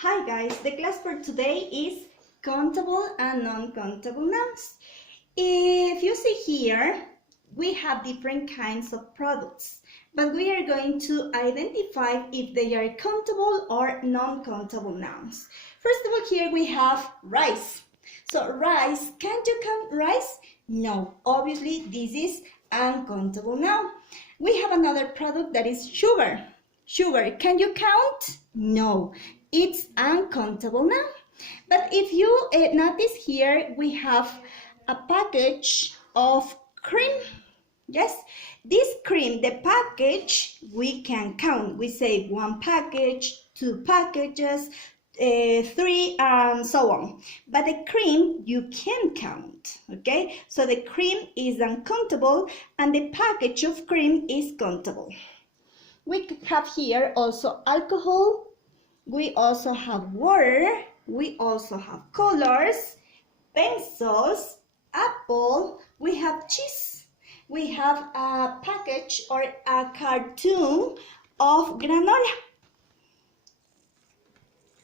Hi guys, the class for today is countable and non-countable nouns. If you see here, we have different kinds of products, but we are going to identify if they are countable or non-countable nouns. First of all, here we have rice. So rice, can you count rice? No, obviously this is uncountable noun. We have another product that is sugar. Sugar, can you count? No, it's uncountable noun. But if you notice here, we have a package of cream. Yes, this cream, the package, we can count. We say one package, two packages, three, and so on. But the cream, you can count, okay? So the cream is uncountable and the package of cream is countable. We have here also alcohol. We also have water. We also have colors, pencils, apple. We have cheese. We have a package or a cartoon of granola.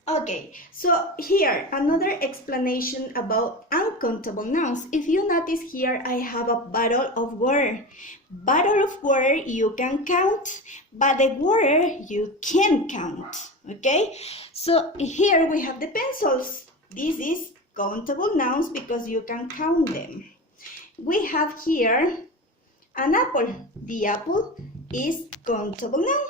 Okay, so here another explanation about uncountable nouns. If you notice here, I have a bottle of water. Bottle of water you can count, but the water you can't count. Okay, so here we have the pencils. This is countable nouns because you can count them. We have here an apple. The apple is countable noun.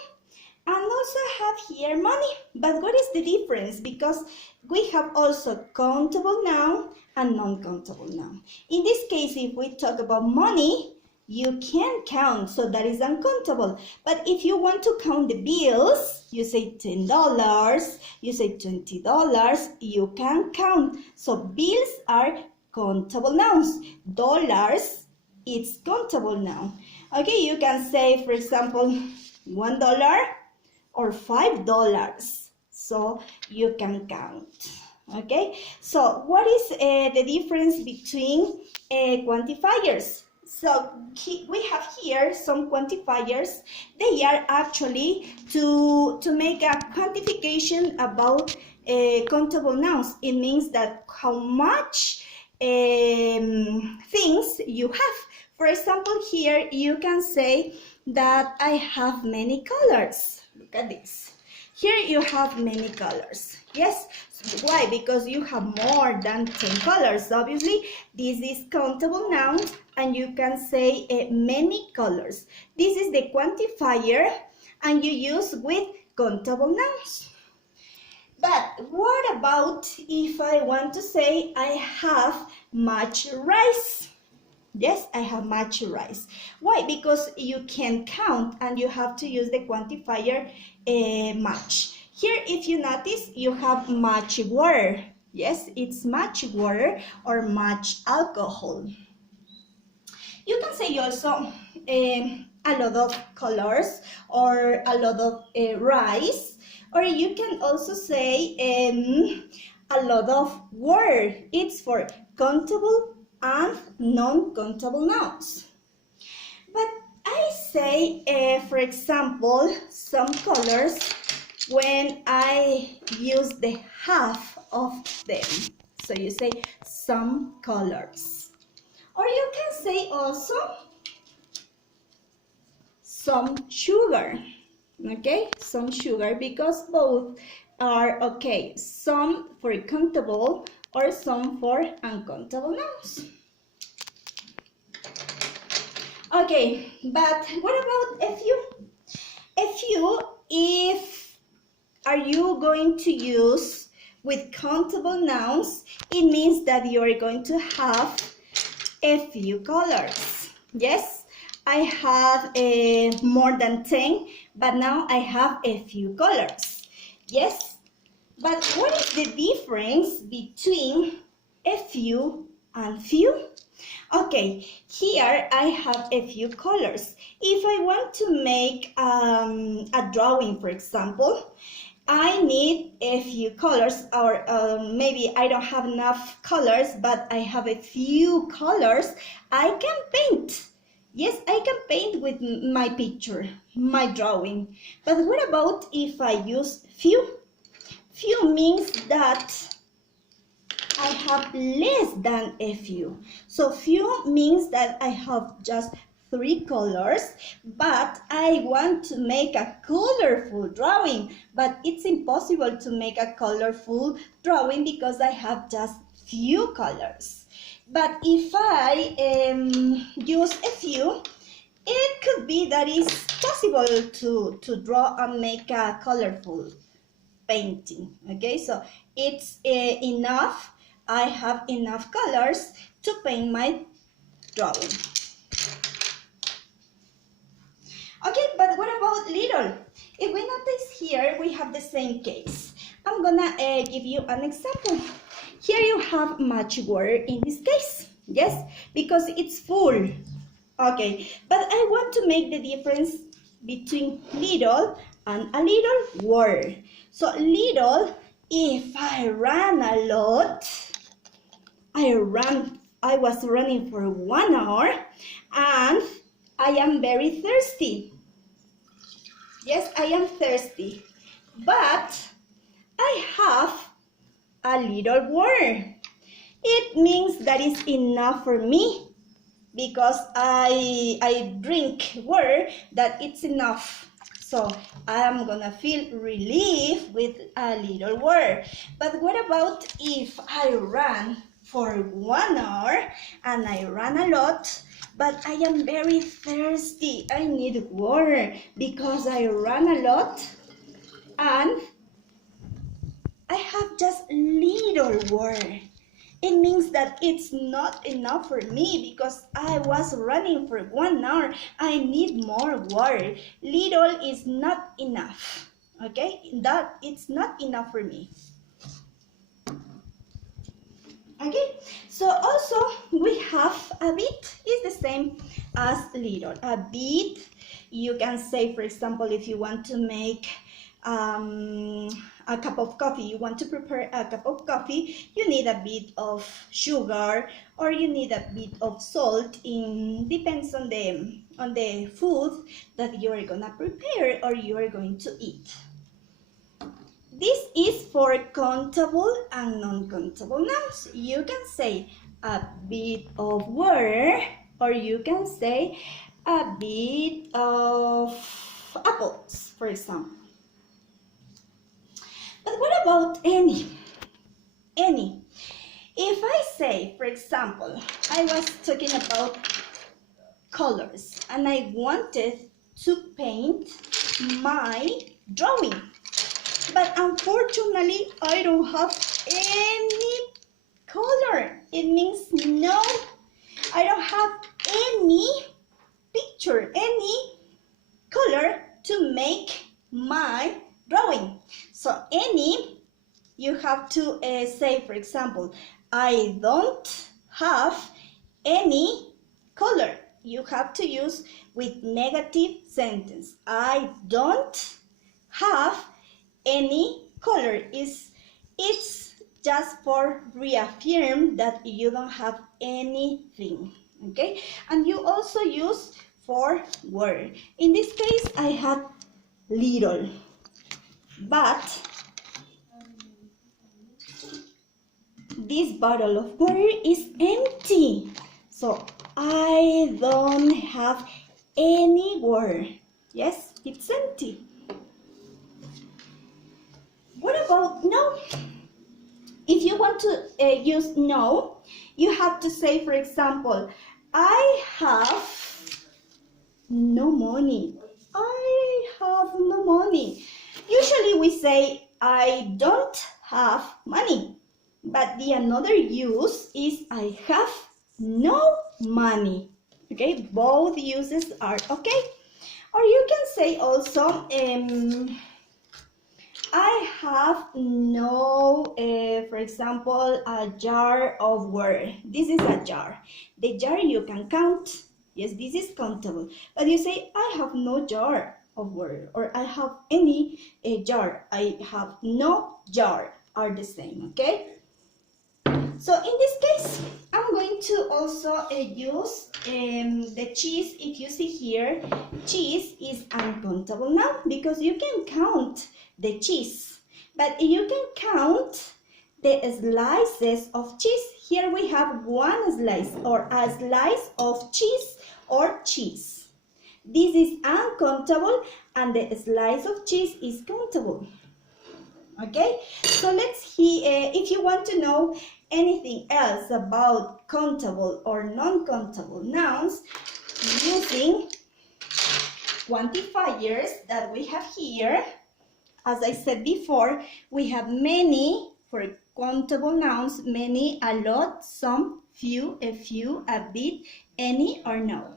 And also have here money. But what is the difference? Because we have also countable noun and non-countable noun. In this case, if we talk about money, you can count, so that is uncountable. But if you want to count the bills, you say $10, you say $20, you can count. So bills are countable nouns. Dollars, it's countable noun. Okay, you can say, for example, $1 or $5, so you can count. Okay, so what is the difference between quantifiers? So we have here some quantifiers. They are actually to make a quantification about countable nouns. It means that how much things you have. For example, here you can say that I have many colors. Look at this. Here you have many colors. Yes. Why? Because you have more than 10 colors. Obviously, this is countable noun and you can say many colors. This is the quantifier and you use with countable nouns. But what about if I want to say I have much rice? Yes, I have much rice. Why? Because you can count and you have to use the quantifier much. Here, if you notice, you have much water. Yes, it's much water or much alcohol. You can say also a lot of colors or a lot of rice. Or you can also say a lot of water. It's for countable and non-countable nouns. But I say, for example, some colors when I use the half of them. So you say some colors. Or you can say also some sugar. Okay, some sugar, because both are okay. Some for countable or some for uncountable nouns. Okay, but what about a few? A few, if are you going to use with countable nouns, it means that you are going to have a few colors. Yes, I have more than 10, but now I have a few colors. Yes, but what is the difference between a few and few? Okay, here I have a few colors. If I want to make a drawing, for example, I need a few colors, or maybe I don't have enough colors, but I have a few colors. I can paint. Yes, I can paint with my picture, my drawing. But what about if I use few? Few means that I have less than a few. So few means that I have just 3 colors, but I want to make a colorful drawing. But it's impossible to make a colorful drawing because I have just few colors. But if I use a few, it could be that it's possible to draw and make a colorful painting. Okay, so it's enough. I have enough colors to paint my drawing. Okay, but what about little? If we notice here, we have the same case. I'm gonna give you an example. Here you have much word in this case. Yes, because it's full. Okay, but I want to make the difference between little and a little word. So little, if I ran a lot, I was running for 1 hour and I am very thirsty. Yes, I am thirsty, but I have a little word. It means that it's enough for me because I drink water, that it's enough. So I'm gonna feel relief with a little water. But what about if I ran for 1 hour and I ran a lot, but I am very thirsty? I need water because I ran a lot and I have just little water. It means that it's not enough for me because I was running for 1 hour. I need more water. Little is not enough. Okay, that it's not enough for me. Okay, so also we have a bit is the same as little. A bit, you can say, for example, if you want to make a cup of coffee, you want to prepare a cup of coffee, you need a bit of sugar or you need a bit of salt. Depends on the food that you are gonna prepare or you are going to eat. This is for countable and non-countable nouns. You can say a bit of water or you can say a bit of apples, for example. But what about any? Any. If I say, for example, I was talking about colors and I wanted to paint my drawing, but unfortunately I don't have any color. It means no, I don't have any picture, any color to make my drawing. So any, you have to say, for example, I don't have any color. You have to use with negative sentence. I don't have any color. It's just for reaffirm that you don't have anything. Okay, and you also use for word. In this case, I had little. But this bottle of water is empty, so I don't have any water. Yes, it's empty. What about no? If you want to use no, you have to say, for example, I have no money. I have no money. Usually we say, I don't have money. But the another use is, I have no money. Okay, both uses are okay. Or you can say also, I have no, for example, a jar of water. This is a jar. The jar you can count. Yes, this is countable. But you say, I have no jar of water, or I have any jar. I have no jar are the same, okay? So in this case, I'm going to also use the cheese. If you see here, cheese is uncountable noun because you can count the cheese. But you can count the slices of cheese. Here we have one slice or a slice of cheese or cheese. This is uncountable and the slice of cheese is countable. Okay, so let's see if you want to know anything else about countable or non-countable nouns using quantifiers that we have here. As I said before, we have many for countable nouns, many, a lot, some, few, a bit, any, or no.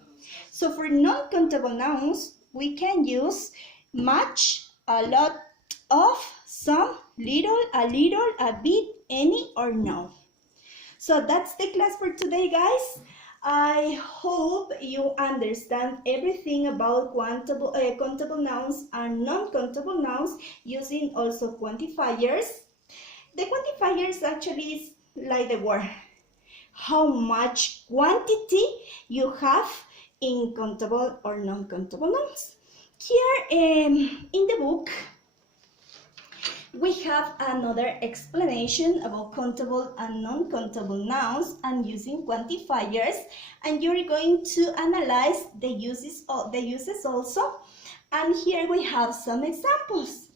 So for non-countable nouns, we can use much, a lot of, some, little, a bit, any, or no. So that's the class for today, guys. I hope you understand everything about countable nouns and non-countable nouns using also quantifiers. The quantifiers actually is like the word, how much quantity you have in countable or non-countable nouns. Here in the book, we have another explanation about countable and non-countable nouns and using quantifiers, and you're going to analyze the uses also. And here we have some examples.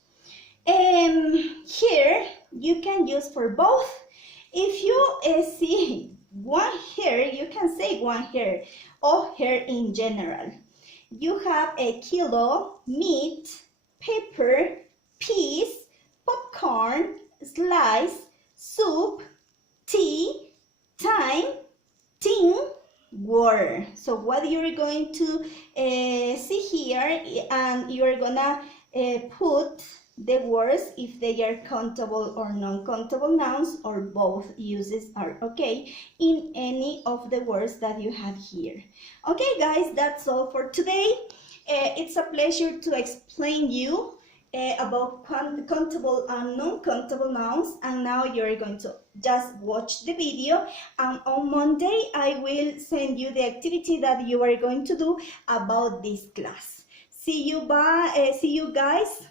Here you can use for both. If you see one hair, you can say one hair or hair in general. You have a kilo, meat, pepper, peas, popcorn, slice, soup, tea, time, tin, water. So what you're going to see here, and you're gonna put the words if they are countable or non-countable nouns, or both uses are okay in any of the words that you have here. Okay guys, that's all for today. It's a pleasure to explain you about countable and non-countable nouns, and now you're going to just watch the video, and on Monday I will send you the activity that you are going to do about this class. See you guys